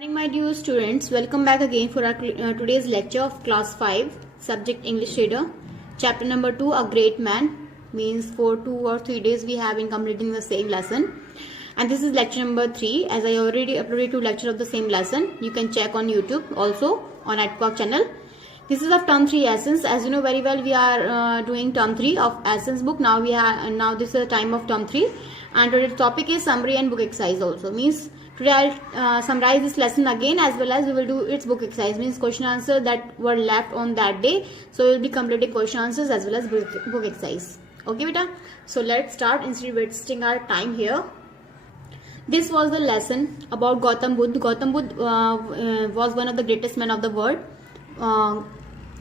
Morning, my dear students. Welcome back again for our today's lecture of class 5, subject English reader, chapter number 2, a great man. Means for 2 or 3 days we have been completing the same lesson, and this is lecture number 3. As I already uploaded 2 lectures of the same lesson, you can check on YouTube, also on Adcock channel. This is of term 3 essence. As you know very well, we are doing term 3 of essence book. Now this is the time of term 3, and today's topic is summary and book exercise. Also means today I'll summarize this lesson again, as well as we will do its book exercise, means question answer that were left on that day. So we will be completing question answers as well as book exercise. Okay beta, so let's start instead of wasting our time here. This was the lesson about Gautam Buddha. Gautam Buddha was one of the greatest men of the world.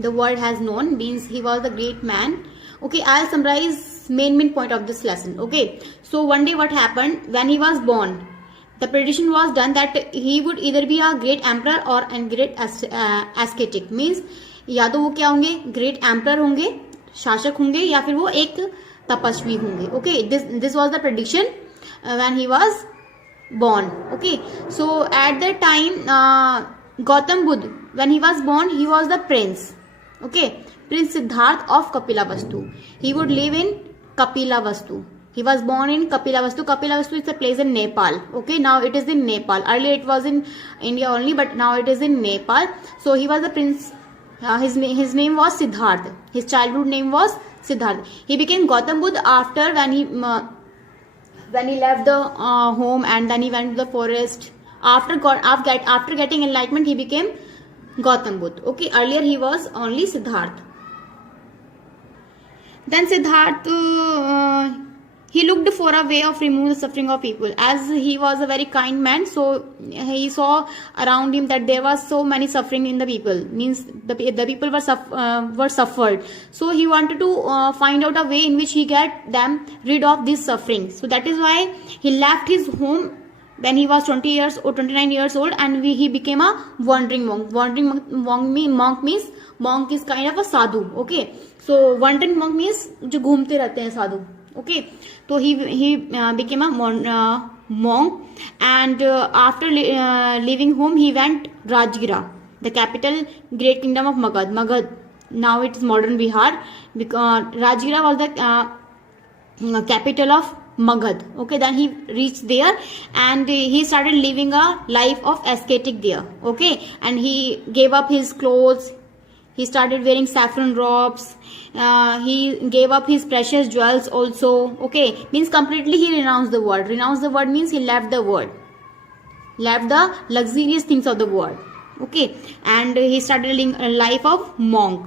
The world has known, means he was the great man. Okay, I'll summarize main point of this lesson. Okay, so one day what happened when he was born, the prediction was done that he would either be a great emperor or a great ascetic. Means या तो वो क्या होंगे, great emperor होंगे, शासक होंगे, या फिर वो एक तपस्वी होंगे. Okay, this was the prediction when he was born. Okay, so at that time Gautam Buddha, when he was born, he was the prince. Okay, Prince Siddharth of Kapilavastu. He would live in Kapilavastu. He was born in Kapilavastu. Kapilavastu is a place in Nepal. Okay, now it is in Nepal. Earlier it was in India only, but now it is in Nepal. So he was the prince. His name was Siddharth. His childhood name was Siddharth. He became Gautam Buddha after when he left the home, and then he went to the forest. After getting enlightenment, he became Gautam Buddha. Okay, earlier he was only Siddharth. Then Siddharth he looked for a way of removing the suffering of people. As he was a very kind man, so he saw around him that there was so many suffering in the people. Means the people were suffered. So he wanted to find out a way in which he get them rid of this suffering. So that is why he left his home when he was 20 years or 29 years old, and he became a wandering monk. Monk means monk is kind of a sadhu. Okay, so wandering monk means जो घूमते रहते हैं साधु. Okay, so he became a monk, and after leaving home he went Rajgira, the capital, great kingdom of Magad. Now it is modern Bihar, because Rajgira was the capital of Magad. Okay, then he reached there and he started living a life of ascetic there. Okay, and he gave up his clothes. He started wearing saffron robes. He gave up his precious jewels also. Okay, means completely he renounced the world. Renounced the world means he left the world, left the luxurious things of the world. Okay, and he started living a life of monk.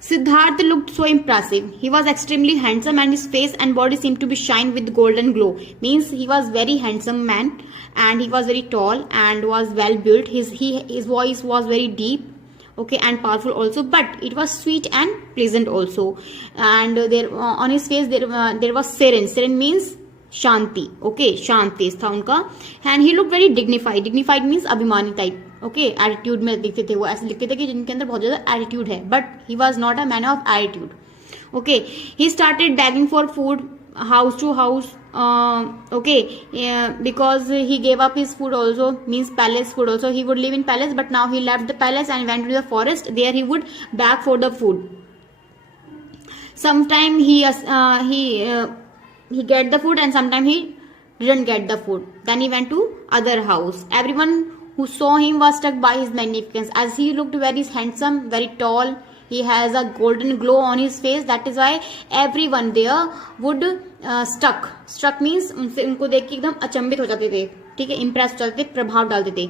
Siddharth looked so impressive. He was extremely handsome, and his face and body seemed to be shine with golden glow. Means he was very handsome man, and he was very tall and was well built. His voice was very deep. Okay, and powerful also, but it was sweet and pleasant also. And there on his face there was serene. Serene means shanti. Okay, shanti था उनका. And he looked very dignified. Dignified means अभिमानी type. Okay, attitude में दिखते थे वो, ऐसे लिखते थे कि जिनके अंदर बहुत ज्यादा एटीट्यूड है, but he was not a man of attitude. Okay, he started begging for food house to house. Okay, because he gave up his food also, means palace food also. He would live in palace, but now he left the palace and went to the forest. There he would beg for the food. Sometime he get the food, and sometime he didn't get the food. Then he went to other house. Everyone who saw him was struck by his magnificence, as he looked very handsome, very tall. He has a golden glow on his face. That is why everyone there would struck means उनको देख के एकदम अचंभित हो जाते थे. ठीक है, इम्प्रेस हो जाते थे, प्रभाव डालते थे.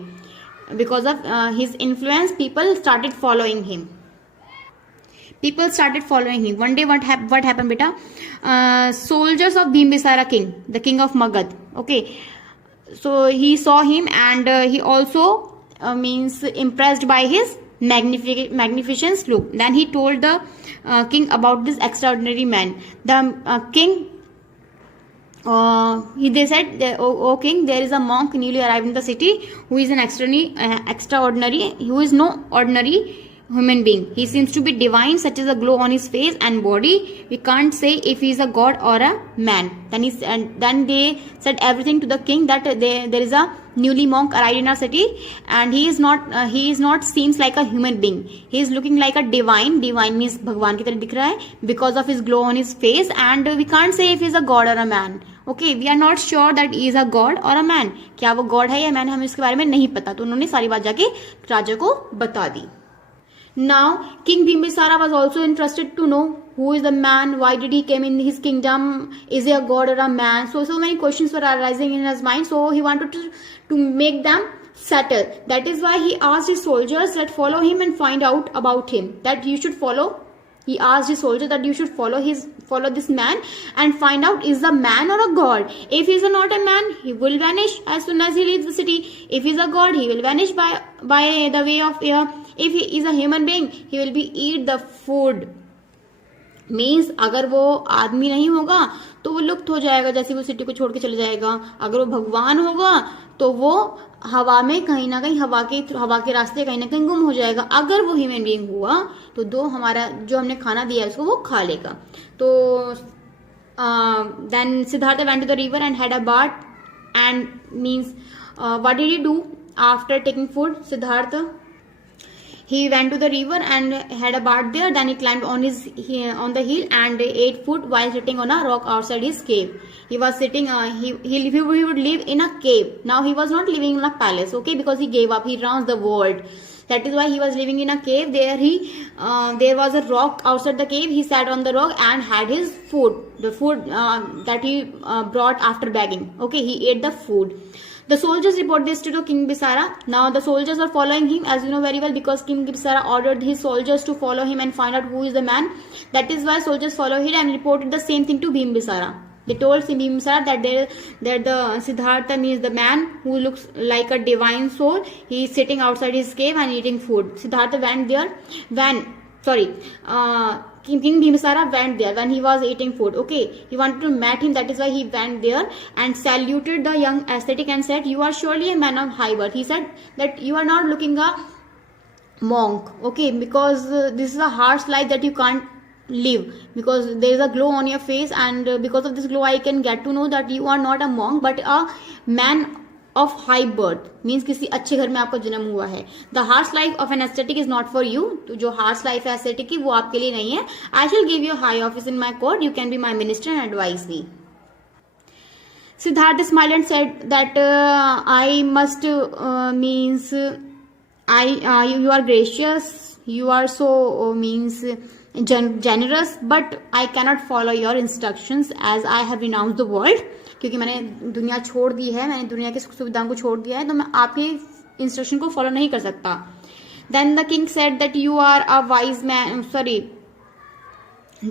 Because of his influence, people started following him. One day what happened beta? Soldiers of Bimbisara king, the king of Magad. Okay, so he saw him, and he also means impressed by his magnificent look. Then he told the king about this extraordinary man. The king they said, "O king, there is a monk newly arrived in the city who is an extraordinary, who is no ordinary human being. He seems to be divine, such as a glow on his face and body. We can't say if he is a god or a man. Then they said everything to the king that there is a newly monk arrived in our city, and he is not seems like a human being. He is looking like a divine. Divine means भगवान की तरह दिख रहा है because of his glow on his face, and we can't say if he is a god or a man. Okay, we are not sure that he is a god or a man. क्या वो god है या man है, हमें इसके बारे में नहीं पता. तो उन्होंने सारी बात जाके राजा को बता दी. Now, King Bimbisara was also interested to know who is the man, why did he came in his kingdom, is he a god or a man. So many questions were arising in his mind. So he wanted to make them settle. That is why he asked his soldiers that follow him and find out about him. That you should follow. He asked his soldier that you should follow this man and find out is the man or a god. If he is not a man, he will vanish as soon as he leaves the city. If he is a god, he will vanish by the way of air. If he is a human being, he will be eat the food. Means अगर वो आदमी नहीं होगा तो वो लुप्त हो जाएगा, जैसे वो सिटी को छोड़ के चले जाएगा. अगर वो भगवान होगा तो वो हवा में कहीं ना कहीं हवा के रास्ते कहीं ना कहीं गुम हो जाएगा. अगर वो ह्यूमन बीइंग हुआ तो हमारा जो हमने खाना दिया है उसको वो खा लेगा. तो then Siddharth went to the river and had a bath and means what did he do after taking food. Siddharth he went to the river and had a bath there. Then he climbed on the hill and ate food while sitting on a rock outside his cave. He was sitting he would live in a cave. Now he was not living in a palace, okay, because he gave up. He renounced the world. That is why he was living in a cave. There was a rock outside the cave. He sat on the rock and had his food, the food that he brought after begging. Okay, he ate the food. The soldiers report this to King Bisara. Now the soldiers are following him, as you know very well, because King Bisara ordered his soldiers to follow him and find out who is the man. That is why soldiers followed him and reported the same thing to Bimbisara. They told Bimbisara that the Siddhartha means the man who looks like a divine soul. He is sitting outside his cave and eating food. Siddhartha went there King Bimbisara went there when he was eating food. Okay, he wanted to meet him. That is why he went there and saluted the young ascetic and said, "You are surely a man of high birth." He said that you are not looking a monk, okay, because this is a harsh life that you can't live, because there is a glow on your face, and because of this glow I can get to know that you are not a monk but a man of high birth. Means किसी अच्छे घर में आपका जन्म हुआ है. The harsh life of an aesthetic is not for you. तो जो हार्श लाइफ है एस्थेटिक की वो आपके लिए नहीं है. I shall give you high office in my court. You can be my minister and advice me. Siddhartha smiled and said that I must means you are gracious, you are so means generous, but I cannot follow your instructions as I have renounced the world. क्योंकि मैंने दुनिया छोड़ दी है, मैंने दुनिया की सुख सुविधाओं को छोड़ दिया है, तो मैं आपके इंस्ट्रक्शन को फॉलो नहीं कर सकता. Then the king said that you are a wise man.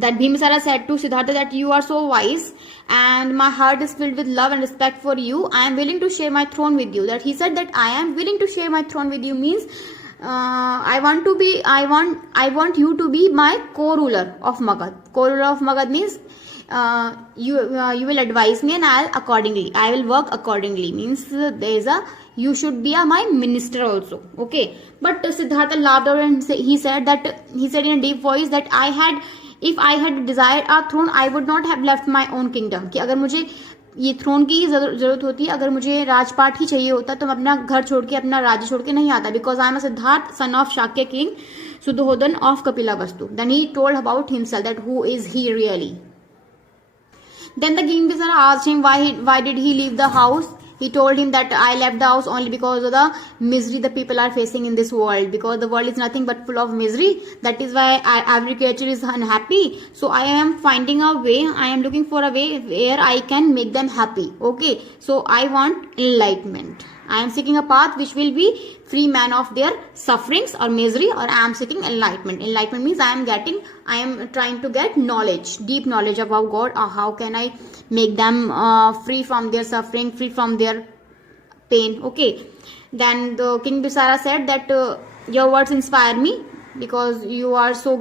That Bhimbisara said to Siddhartha that you are so wise and my heart is filled with love and respect for you. I am willing to share my throne with you. That he said that I am willing to share my throne with you means I want you to be my co-ruler of Magad. Co-ruler of Magad means you will advise me and I will work accordingly. Means you should be my minister also. Okay, but Siddhartha laughed out and he said in a deep voice that if I had desired a throne I would not have left my own kingdom. कि अगर मुझे ये throne की जरूरत होती, अगर मुझे राजपाट ही चाहिए होता तो मैं अपना घर छोड़ के अपना राज्य छोड़ के नहीं आता. Because I am a Siddhartha son of Shakya king Suddhodana of Kapilavastu. Then he told about himself that who is he really. Then the king asked him why did he leave the house. He told him that I left the house only because of the misery the people are facing in this world, because the world is nothing but full of misery. That is why every creature is unhappy. So I am finding a way, I am looking for a way where I can make them happy. Okay, so I want enlightenment. I am seeking a path which will be free man of their sufferings or misery, or I am seeking enlightenment. Enlightenment means I am trying to get knowledge, deep knowledge about God, or how can I make them free from their suffering, free from their pain. Okay, then the King Bisara said that your words inspire me, because you are so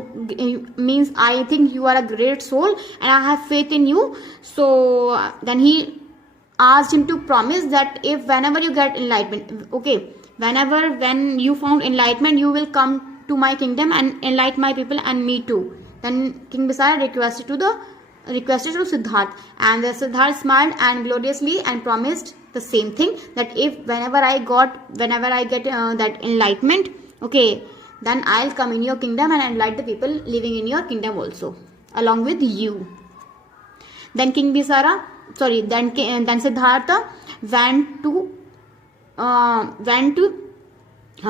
means I think you are a great soul and I have faith in you. So then he asked him to promise that if whenever you get enlightenment, okay, when you found enlightenment you will come to my kingdom and enlighten my people and me too. Then King Bisara requested to Siddharth, and the Siddharth smiled and gloriously and promised the same thing, that if whenever I get that enlightenment, okay, then I'll come in your kingdom and enlighten the people living in your kingdom also along with you. Then then Siddhartha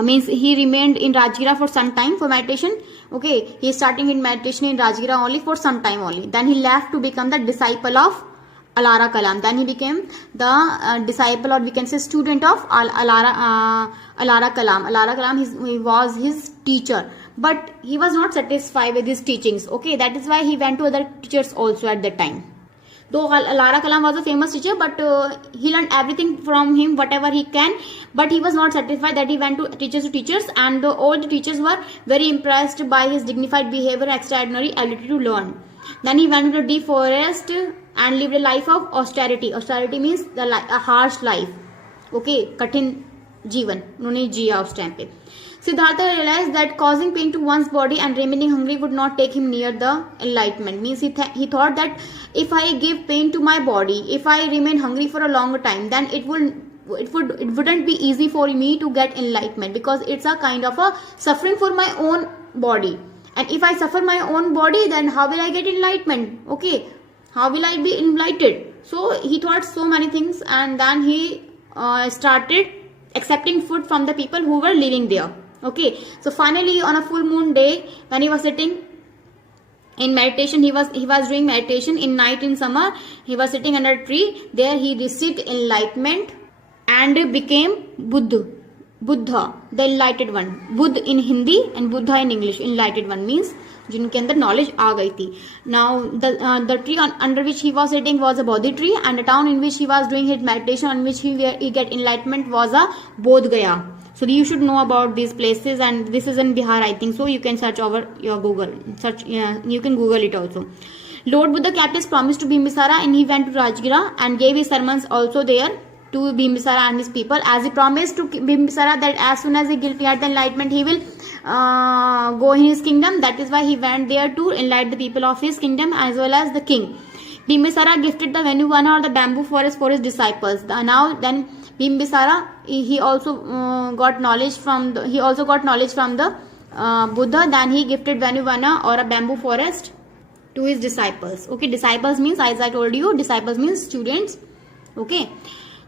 means he remained in Rajgira for some time for meditation. Okay, he is starting in meditation in Rajgira only for some time only. Then he left to become the disciple of Alara Kalam. Then he became the disciple, or we can say student of Alara Kalam. Alara Kalam, he was his teacher, but he was not satisfied with his teachings. Okay, that is why he went to other teachers also at that time. Though Alara Kalam was a famous teacher, but he learned everything from him, whatever he can. But he was not satisfied, that he went to teachers, and all the teachers were very impressed by his dignified behavior and extraordinary ability to learn. Then he went to the deep forest and lived a life of austerity. Austerity means a harsh life. Okay, कठिन जीवन उन्होंने जिया उस time पे. Siddhartha realized that causing pain to one's body and remaining hungry would not take him near the enlightenment. Means he thought that if I give pain to my body, if I remain hungry for a longer time, then it wouldn't be easy for me to get enlightenment, because it's a kind of a suffering for my own body. And if I suffer my own body, then how will I get enlightenment? Okay, how will I be enlightened? So he thought so many things, and then he started accepting food from the people who were living there. Okay, so finally on a full moon day, when he was sitting in meditation, he was doing meditation in night, in summer, he was sitting under a tree. There he received enlightenment and became Buddha, the enlightened one. Buddha in Hindi and Buddha in English. Enlightened one means जिनके अंदर knowledge आ गई थी. Now the tree under which he was sitting was a Bodhi tree, and the town in which he was doing his meditation, on which he get enlightenment, was a Bodh Gaya. So you should know about these places, and this is in Bihar, I think so. You can search over your Google. You can Google it also. Lord Buddha kept his promise to Bimbisara, and he went to Rajgira and gave his sermons also there to Bimbisara and his people, as he promised to Bimbisara that as soon as he get the enlightenment, he will go in his kingdom. That is why he went there to enlighten the people of his kingdom as well as the king. Bimbisara gifted the Venuvana, or the bamboo forest, for his disciples. Then Bimbisara, he also got knowledge from the Buddha. Then he gifted Venuvana, or a bamboo forest, to his disciples. Okay, disciples means, as I told you, disciples means students. Okay.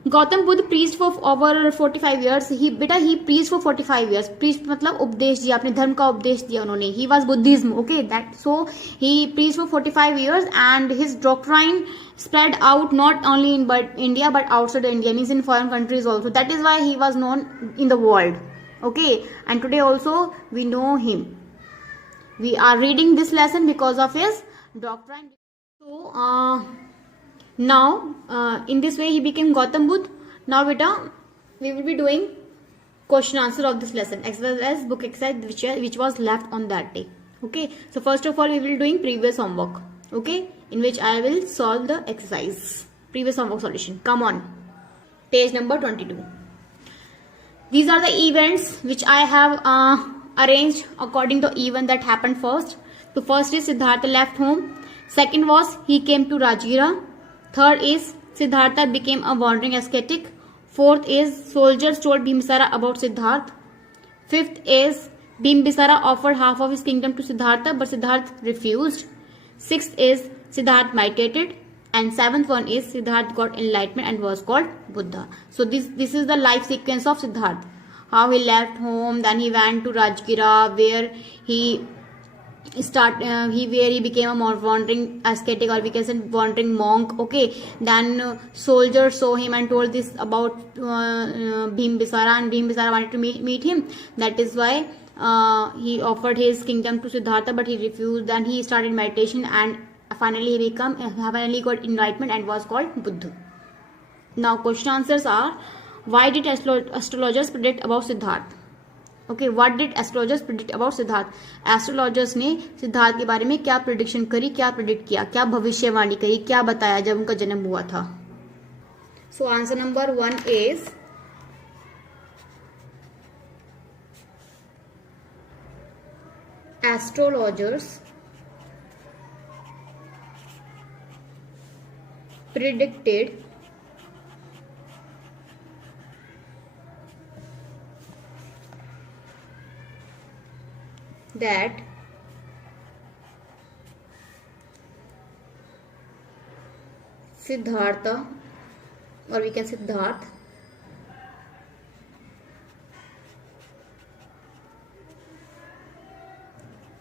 Gautam Buddha preached for over 45 years. He preached for 45 years. Preached मतलब उपदेश दिया, अपने धर्म का उपदेश दिया उन्होंने. He was Buddhism. Okay, that so he preached for 45 years, and his doctrine spread out not only in India but outside India, means in foreign countries also. That is why he was known in the world. Okay, and today also we know him. We are reading this lesson because of his doctrine. So now in this way he became Gautam Buddha. Now beta, we will be doing question answer of this lesson as well as book exercise which was left on that day. Okay, so first of all we will be doing previous homework, okay, in which I will solve the exercise, previous homework solution. Come on, page number 22. These are the events which I have arranged according to event that happened first. So first is Siddhartha left home. Second was he came to Rajgira. Third is Siddhartha became a wandering ascetic. Fourth is soldiers told Bimbisara about Siddhartha. Fifth is Bimbisara offered half of his kingdom to Siddhartha, but Siddhartha refused. Sixth is Siddhartha meditated. And seventh one is Siddhartha got enlightenment and was called Buddha. So this is the life sequence of Siddhartha. How he left home, then he went to Rajgira, where he became a more wandering ascetic, or we can say wandering monk. Okay, then soldiers saw him and told this about Bimbisara, and Bimbisara wanted to meet him. That is why he offered his kingdom to Siddhartha, but he refused. Then he started meditation, and finally he got enlightenment and was called Buddha. Now question answers are: why did astrologers predict about Siddhartha? Okay, what did astrologers predict about Siddhartha? Astrologers ने सिद्धार्थ के बारे में क्या prediction करी, क्या predict किया, क्या भविष्यवाणी करी, क्या बताया जब उनका जन्म हुआ था? So answer number 1 is astrologers predicted that Siddhartha, or we can say Siddharth,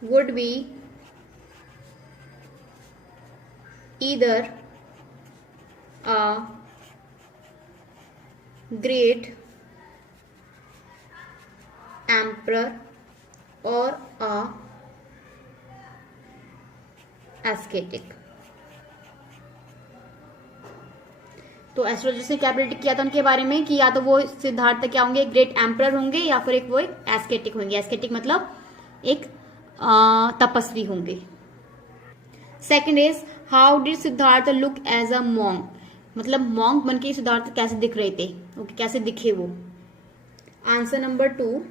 would be either a great emperor or a ascetic. तो एस्ट्रोलॉजिस्ट ने क्या प्रेडिक्ट किया था उनके बारे में कि या तो वो सिद्धार्थ क्या होंगे, ग्रेट एम्परर होंगे, या फिर एक वो एक एस्केटिक होंगे. एस्केटिक मतलब एक तपस्वी होंगे. Second is how did Siddharth look as a monk. मतलब मॉन्क बन के सिद्धार्थ कैसे दिख रहे थे. ओके, कैसे दिखे वो. Answer number 2,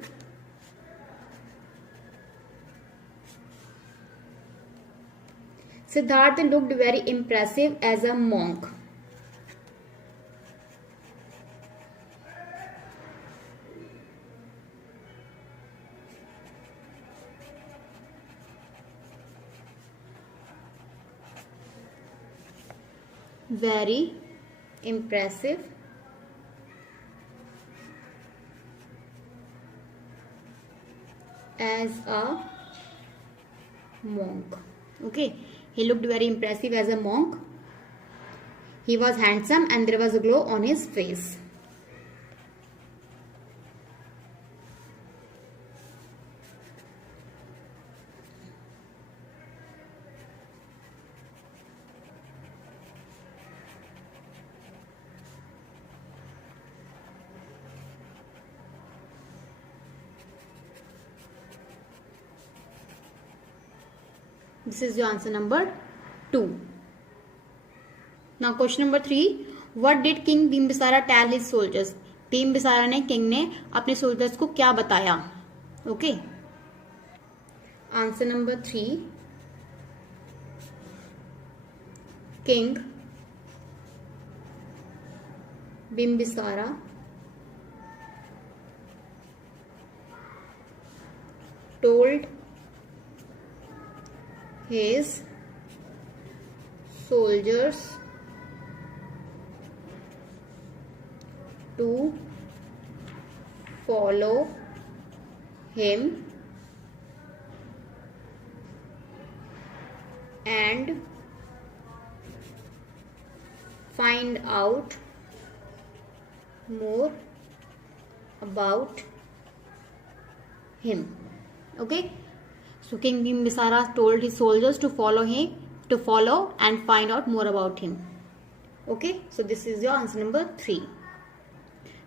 Siddharth looked very impressive as a monk. Very impressive as a monk. Okay, he looked very impressive as a monk. He was handsome and there was a glow on his face. This is your answer number 2. Now question number 3. What did King Bimbisara tell his soldiers? Bimbisara ने king ने अपने soldiers को क्या बताया. Okay, answer number 3. King Bimbisara told his soldiers to follow him and find out more about him. Okay, so King Bimbisara told his soldiers to follow and find out more about him. Okay, so this is your answer number 3.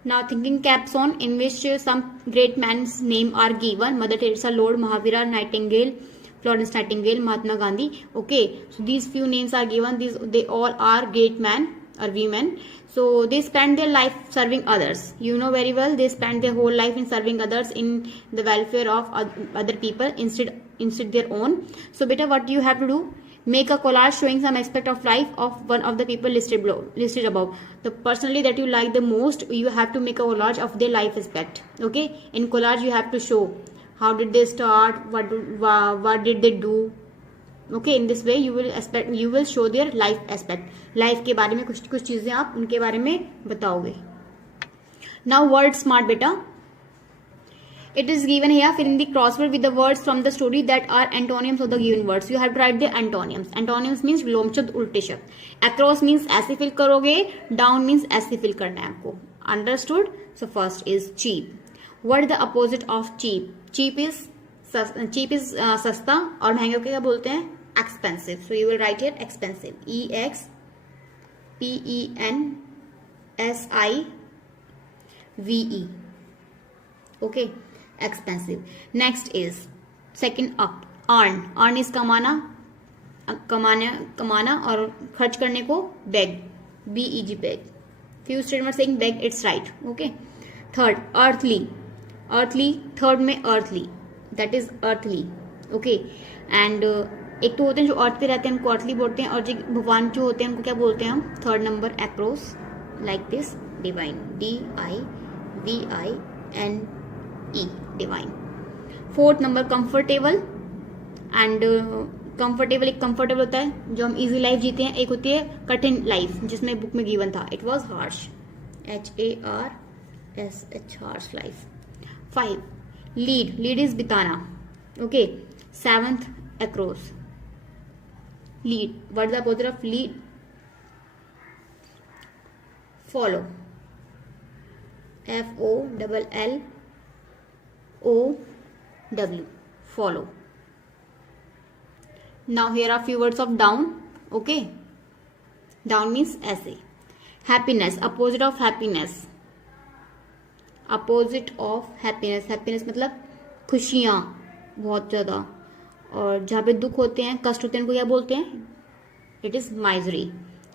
Now thinking caps on, in which some great men's name are given: Mother Teresa, Lord Mahavira, Nightingale, Florence Nightingale, Mahatma Gandhi. Okay, so these few names are given. They all are great men or women. So they spend their life serving others. You know very well, they spend their whole life in serving others, in the welfare of other people instead their own. So beta, what you have to do? Make a collage showing some aspect of life of one of the people listed above. The personally that you like the most, you have to make a collage of their life aspect. Okay, in collage you have to show how did they start, what did they do. Okay, in this way you will show their life aspect. Life के बारे में कुछ चीजें आप उनके बारे में बताओगे. Now word smart beta. It is given here. Fill in the crossword with the words from the story that are antonyms of the given words. You have to write the antonyms. Antonyms means विलोम शब्द, उल्टे शब्द. Across means ऐसे fill करोगे. Down means ऐसे fill करना है आपको. Understood? So first is cheap. What is the opposite of cheap? Cheap is सस्ता और महंगे को क्या बोलते हैं? Expensive. So you will write here expensive. EXPENSIVE. Okay, expensive. Next is second up. Earn. Earn is कमाना और खर्च करने को beg. BEG beg. Few statements saying beg, it's right. Okay. Third, earthly. Earthly. Third में earthly. That is earthly. Okay and एक तो होते हैं जो अर्थ पे रहते हैं उनको अर्थली बोलते हैं, और जो भगवान जो होते हैं उनको क्या बोलते हैं हम? Third number across, like this divine, DIVINE, divine. Fourth number comfortable, and comfortable एक कंफर्टेबल होता है जो हम इजी लाइफ जीते हैं, एक होती है कठिन लाइफ जिसमें बुक में गिवन था, it was harsh, HARSH, harsh life. 5 lead, lead is बिताना, okay. 7th across, lead, word the opposite of lead? Follow, FOLLOW, follow. Now here are few words of down, okay. Down means ऐसे। happiness, opposite of happiness, opposite of happiness, happiness मतलब खुशियाँ बहुत ज़्यादा, और जहाँ पे दुख होते हैं, कष्ट होते हैं, उनको क्या बोलते हैं? It is misery,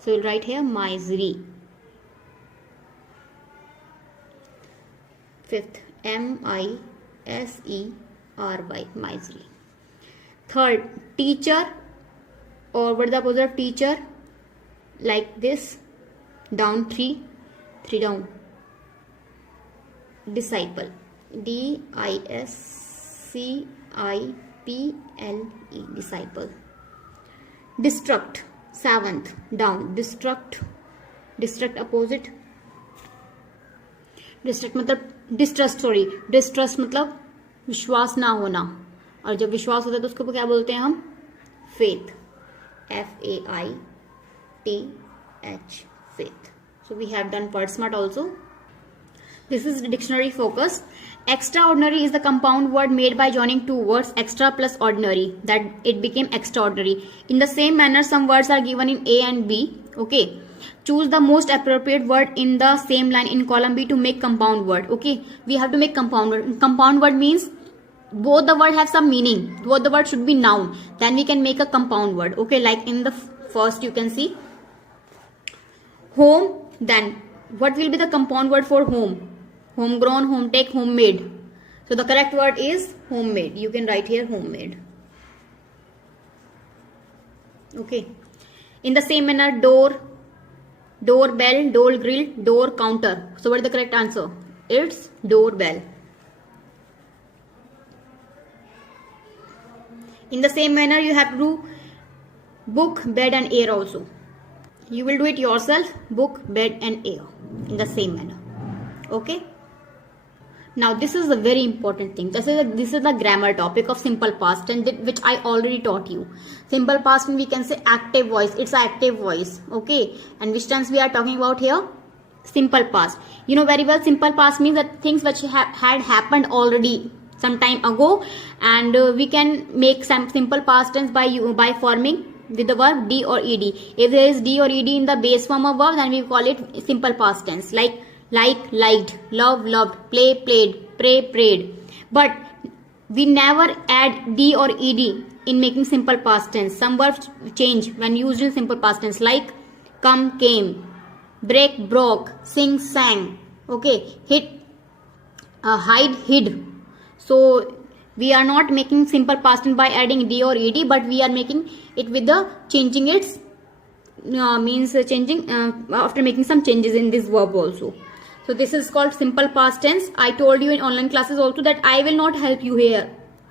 so you'll write here misery। 5th MISERY, misery। 3rd teacher, or what is the opposite of teacher? Like this, down 3 down, disciple, DISCIPLE, disciple। destruct, 7th down, destruct, opposite? Distrust मतलब distrust मतलब विश्वास ना होना, और जब विश्वास होता है तो उसको क्या बोलते हैं हम? Faith, FAITH, faith। So we have done word smart also. This is dictionary focus. Extraordinary is the compound word made by joining two words, extra plus ordinary, that it became extraordinary. In the same manner, some words are given in A and B, okay. Choose the most appropriate word in the same line in column B to make compound word, okay. We have to make compound word. Compound word means both the word have some meaning, both the word should be noun, then we can make a compound word, okay. Like in the first you can see home, then what will be the compound word for home? Homegrown, home take, homemade. So the correct word is homemade. You can write here homemade, okay. In the same manner, door, doorbell, door grill, door counter. So what is the correct answer? It's doorbell. In the same manner, you have to do book, bed and air also. You will do it yourself, book, bed and air, in the same manner, okay. Now this is a very important thing. This is the grammar topic of simple past tense, which I already taught you. Simple past we can say active voice, it's an active voice, okay. And which tense we are talking about here? Simple past. You know very well simple past means that things which had happened already some time ago, and we can make some simple past tense by forming with the verb D or ED. If there is D or ED in the base form of verb, then we call it simple past tense, like liked, love, loved, play, played, pray, prayed. But we never add D or ED in making simple past tense. Some verbs change when used in simple past tense, like come, came, break, broke, sing, sang, okay, hit, hide, hid. So we are not making simple past tense by adding D or ED, but we are making it with the changing its changing after making some changes in this verb also. So this is called simple past tense. I told you in online classes also that I will not help you here.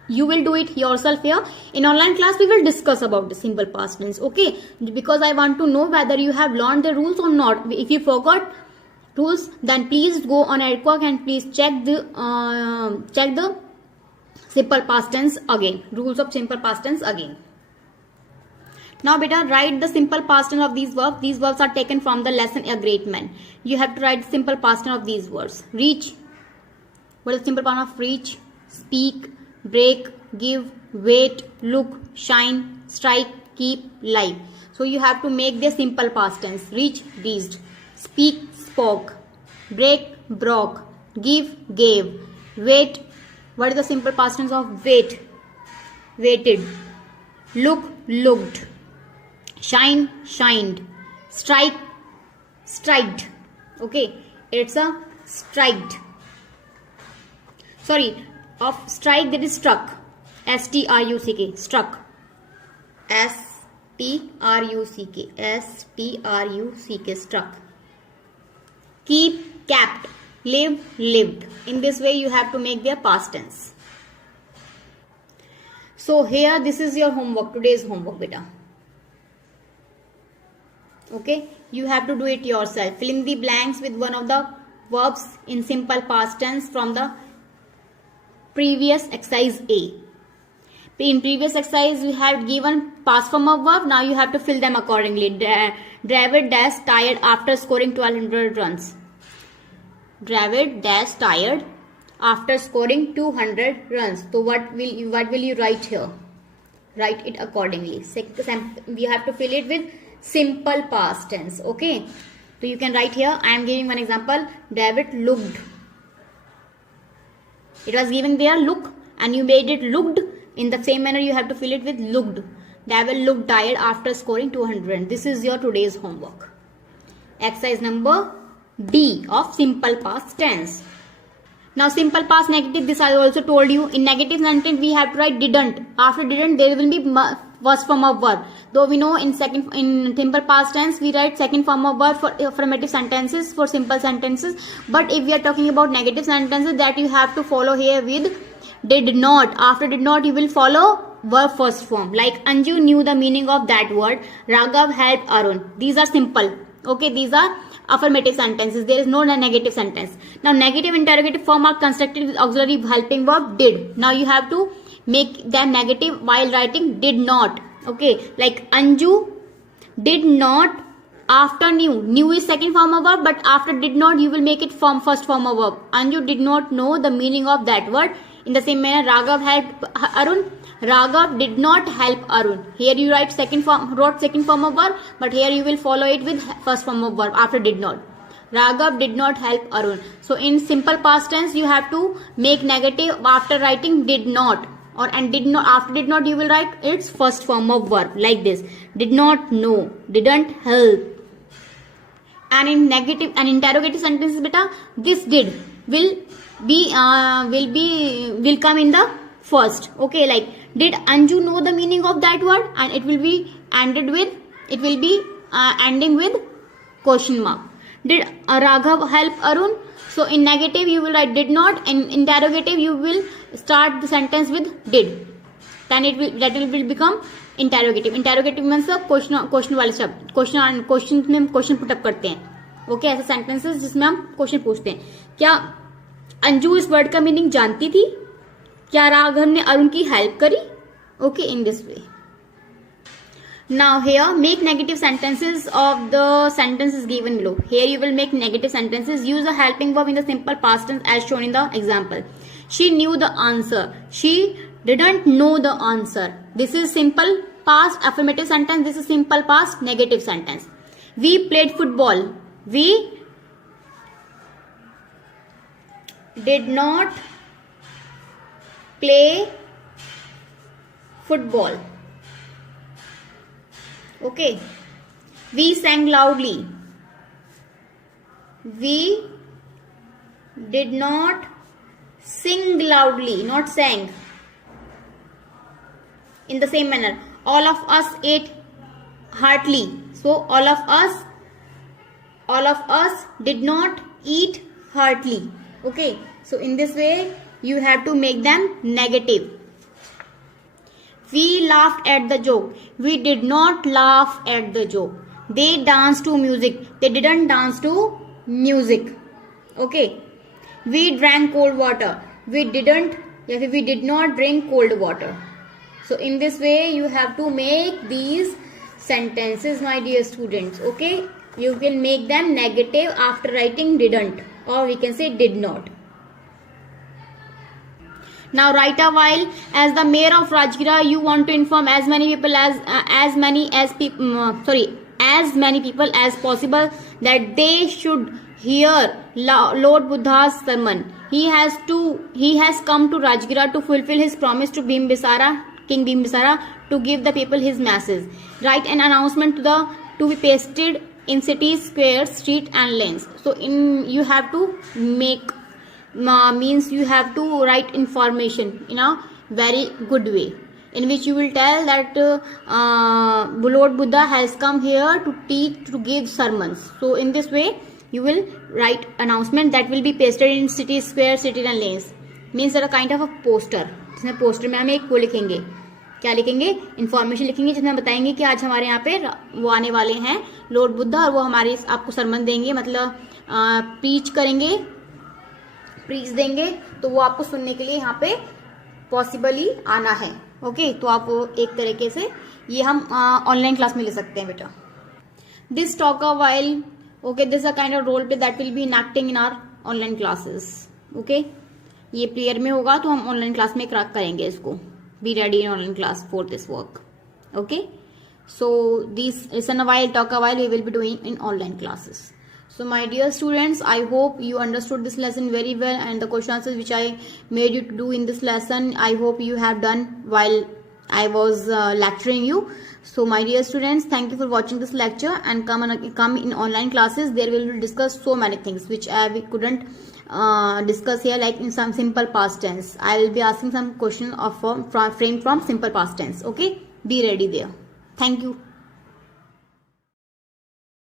You will do it yourself here. In online class, we will discuss about the simple past tense, okay? Because I want to know whether you have learned the rules or not. If you forgot rules, then please go on EdQuack and please check the simple past tense again. Rules of simple past tense again. Now beta, write the simple past tense of these verbs. These verbs are taken from the lesson A Great Man. You have to write the simple past tense of these words. Reach. What is the simple past tense of reach? Speak, break, give, wait, look, shine, strike, keep, lie. So you have to make the simple past tense. Reach, reached. Speak, spoke. Break, broke. Give, gave. Wait. What is the simple past tense of wait? Waited. Look, looked. Shine, shined. Strike, striked, okay. It's a striked, sorry, of strike, that is struck, S-T-R-U-C-K, struck. S-T-R-U-C-K, S-T-R-U-C-K, struck. Keep, kept. Live, lived. In this way you have to make their past tense. So here this is your homework, today's homework beta. Okay, you have to do it yourself. Fill in the blanks with one of the verbs in simple past tense from the previous exercise A. In previous exercise we had given past form of verb. Now you have to fill them accordingly. Dravid dash tired after scoring 1200 runs. Dravid dash tired after scoring 200 runs. So what will you write here? Write it accordingly. We have to fill it with simple past tense. Okay, so you can write here. I am giving one example. David looked. It was given there look and you made it looked. In the same manner you have to fill it with looked. David looked tired after scoring 200. This is your today's homework. Exercise number D of simple past tense. Now simple past negative, this I also told you. In negative sentence we have to write didn't. After didn't there will be first form of verb. Though we know in simple past tense we write second form of verb for affirmative sentences, for simple sentences. But if we are talking about negative sentences, that you have to follow here with did not. After did not you will follow verb first form. Like Anju knew the meaning of that word. Raghav helped Arun. These are simple. Okay, these are affirmative sentences. There is no negative sentence. Now negative interrogative form are constructed with auxiliary helping verb did. Now you have to make them negative while writing did not. Okay, like Anju did not after knew. Knew is second form of verb, but after did not you will make it form first form of verb. Anju did not know the meaning of that word. In the same manner, Raghav helped Arun. Raghav did not help Arun. Here you write second form of verb, but here you will follow it with first form of verb after did not. Raghav did not help Arun. So in simple past tense you have to make negative after writing did not, and did not after did not you will write its first form of verb like this. Did not know, didn't help. And in negative and interrogative sentences beta, this did will come in the first. Okay, like did Anju know the meaning of that word, and it will be ending with question mark. Did Raghav help Arun? So in negative you will write did not, and interrogative you will start the sentence with did. Then that will become interrogative. Interrogative means question वाले शब्द, question में हम question put up करते हैं. Okay, ऐसे sentences जिसमें हम question पूछते हैं. क्या अंजू इस वर्ड का मीनिंग जानती थी? क्या राघव ने अरुण की हेल्प करी? Okay, in this way. Now here make negative sentences of the sentences given below. Here you will make negative sentences. Use a helping verb in the simple past tense as shown in the example. She knew the answer. She didn't know the answer. This is simple past affirmative sentence. This is simple past negative sentence. We played football. We did not play football. Okay. We sang loudly. We did not sing loudly, not sang. In the same manner, all of us ate heartily. So all of us did not eat heartily. Okay. So in this way you have to make them negative. We laughed at the joke. We did not laugh at the joke. They danced to music. They didn't dance to music. Okay. We drank cold water. We did not drink cold water. So in this way you have to make these sentences, my dear students. Okay. You can make them negative after writing didn't, or we can say did not. Now write a while. As the mayor of Rajgira, you want to inform as many people as many people as possible that they should hear Lord Buddha's sermon. He has come to Rajgira to fulfill his promise to King Bimbisara, to give the people his message. Write an announcement to be pasted in cities, squares, street and lanes. So you have to make means you have to write information very good way, in which you will tell that Lord Buddha has come here to teach, to give sermons. So in this way you will write announcement that will be pasted in city square, city and lanes. Means that a kind of a poster, जिसमें poster में हम एक वो लिखेंगे, क्या लिखेंगे, information लिखेंगे, जिसमें बताएंगे कि आज हमारे यहाँ पे वो आने वाले हैं लॉर्ड बुद्धा और वो हमारे आपको सरमन देंगे, मतलब प्रीच करेंगे, प्रीच देंगे, तो वो आपको सुनने के लिए यहाँ पे पॉसिबली आना है. ओके, तो आप एक तरीके से ये हम ऑनलाइन क्लास में ले सकते हैं बेटा. This talk a while, okay, this a kind of role play that will be enacting in our online classes. Okay, ये प्रेयर में होगा तो हम ऑनलाइन क्लास में क्रैक करेंगे इसको. Be ready in online class for this work. Okay, so this listen a while, talk a while we will be doing in online classes. So my dear students, I hope you understood this lesson very well, and the question answers which I made you to do in this lesson, I hope you have done while I was lecturing you. So my dear students, thank you for watching this lecture, and come in online classes. There we will discuss so many things which we couldn't discuss here, like in some simple past tense. I will be asking some question framed from simple past tense. Okay, be ready there. Thank you.